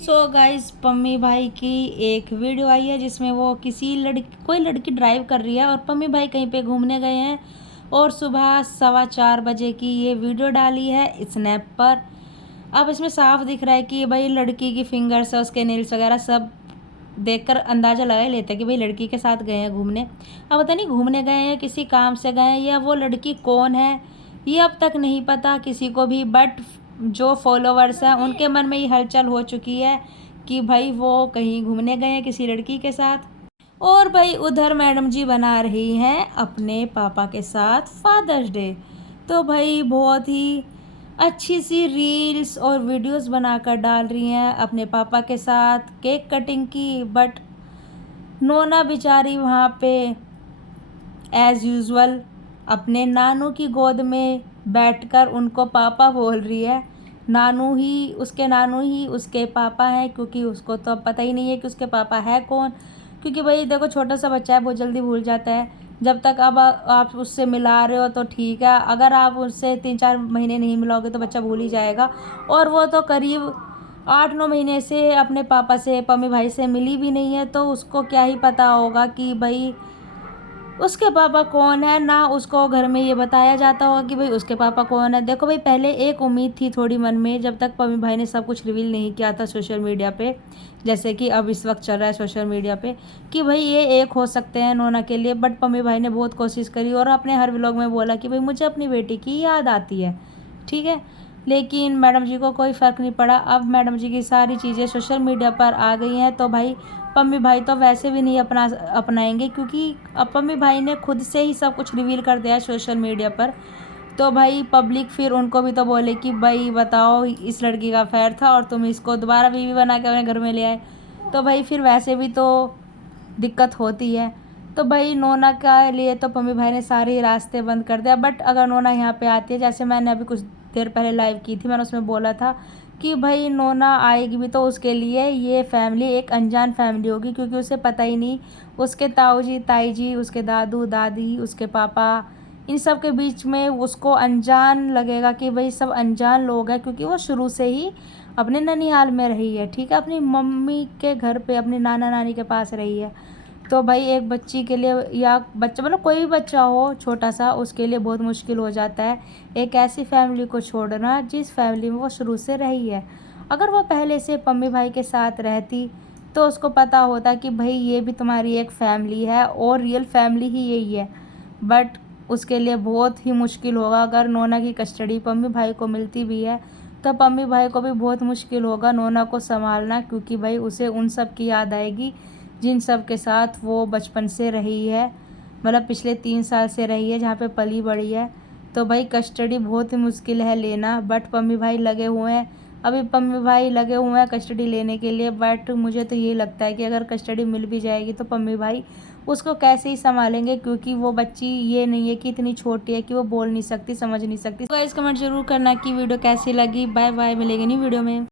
So guys, Pammi भाई की एक वीडियो आई है जिसमें वो कोई लड़की ड्राइव कर रही है और पम्मी भाई कहीं पे घूमने गए हैं और सुबह 4:15 बजे की ये वीडियो डाली है स्नैप पर। अब इसमें साफ दिख रहा है कि भाई लड़की की फिंगर्स है, उसके नेल्स वगैरह सब देखकर अंदाज़ा लगा ही लेते हैं कि भाई लड़की के साथ गए हैं घूमने। अब पता नहीं घूमने गए हैं, किसी काम से गए हैं, या वो लड़की कौन है ये अब तक नहीं पता किसी को भी। बट जो फॉलोवर्स हैं उनके मन में ये हलचल हो चुकी है कि भाई वो कहीं घूमने गए हैं किसी लड़की के साथ। और भाई उधर मैडम जी बना रही हैं अपने पापा के साथ फादर्स डे। तो भाई बहुत ही अच्छी सी रील्स और वीडियोस बनाकर डाल रही हैं अपने पापा के साथ केक कटिंग की। बट नोना बेचारी वहाँ पे एज़ यूजुअल अपने नानू की गोद में बैठकर उनको पापा बोल रही है। नानू ही उसके पापा हैं, क्योंकि उसको तो अब पता ही नहीं है कि उसके पापा है कौन। क्योंकि भाई देखो, छोटा सा बच्चा है, बहुत जल्दी भूल जाता है। जब तक अब आप उससे मिला रहे हो तो ठीक है, अगर आप उससे 3-4 महीने नहीं मिलाओगे तो बच्चा भूल ही जाएगा। और वो तो करीब 8-9 महीने से अपने पापा से, पम्मी भाई से मिली भी नहीं है, तो उसको क्या ही पता होगा कि भाई उसके पापा कौन है। ना उसको घर में ये बताया जाता होगा कि भाई उसके पापा कौन है। देखो भाई, पहले एक उम्मीद थी थोड़ी मन में, जब तक पम्मी भाई ने सब कुछ रिवील नहीं किया था सोशल मीडिया पे, जैसे कि अब इस वक्त चल रहा है सोशल मीडिया पे, कि भाई ये एक हो सकते हैं नोना के लिए। बट पम्मी भाई ने बहुत कोशिश करी और अपने हर व्लॉग में बोला कि भाई मुझे अपनी बेटी की याद आती है, ठीक है। लेकिन मैडम जी को कोई फ़र्क नहीं पड़ा। अब मैडम जी की सारी चीज़ें सोशल मीडिया पर आ गई हैं, तो भाई पम्मी भाई तो वैसे भी नहीं अपनाएंगे, क्योंकि अब पम्मी भाई ने खुद से ही सब कुछ रिवील कर दिया है सोशल मीडिया पर। तो भाई पब्लिक फिर उनको भी तो बोले कि भाई बताओ, इस लड़की का अफेयर था और तुम इसको दोबारा बीवी बना के अपने घर में ले आए। तो भाई फिर वैसे भी तो दिक्कत होती है। तो भाई नोना के लिए तो पम्मी भाई ने सारे ही रास्ते बंद कर दिया। बट अगर नोना यहाँ पे आती है, जैसे मैंने अभी कुछ देर पहले लाइव की थी, मैंने उसमें बोला था कि भाई नोना आएगी भी तो उसके लिए ये फैमिली एक अनजान फैमिली होगी, क्योंकि उसे पता ही नहीं उसके ताऊ जी, ताई जी, उसके दादू दादी, उसके पापा, इन सब के बीच में उसको अनजान लगेगा कि भाई सब अनजान लोग हैं, क्योंकि वो शुरू से ही अपने ननिहाल में रही है, ठीक है, अपनी मम्मी के घर पे, अपने नाना नानी के पास रही है। तो भाई एक बच्ची के लिए, या बच्चा मतलब कोई भी बच्चा हो छोटा सा, उसके लिए बहुत मुश्किल हो जाता है एक ऐसी फैमिली को छोड़ना जिस फैमिली में वो शुरू से रही है। अगर वो पहले से पम्मी भाई के साथ रहती तो उसको पता होता कि भाई ये भी तुम्हारी एक फैमिली है और रियल फैमिली ही यही है। बट उसके लिए बहुत ही मुश्किल होगा। अगर नोना की कस्टडी पम्मी भाई को मिलती भी है तो पम्मी भाई को भी बहुत मुश्किल होगा नोना को संभालना, क्योंकि भाई उसे उन सब की याद आएगी जिन सब के साथ वो बचपन से रही है, मतलब पिछले 3 साल से रही है, जहाँ पे पली बड़ी है। तो भाई कस्टडी बहुत ही मुश्किल है लेना। बट पम्मी भाई लगे हुए हैं, अभी पम्मी भाई लगे हुए हैं कस्टडी लेने के लिए। बट मुझे तो ये लगता है कि अगर कस्टडी मिल भी जाएगी तो पम्मी भाई उसको कैसे ही संभालेंगे, क्योंकि वो बच्ची ये नहीं है कि इतनी छोटी है कि वो बोल नहीं सकती, समझ नहीं सकती। तो गाइस, कमेंट जरूर करना कि वीडियो कैसी लगी। बाय बाय, मिलेंगे न्यू वीडियो में।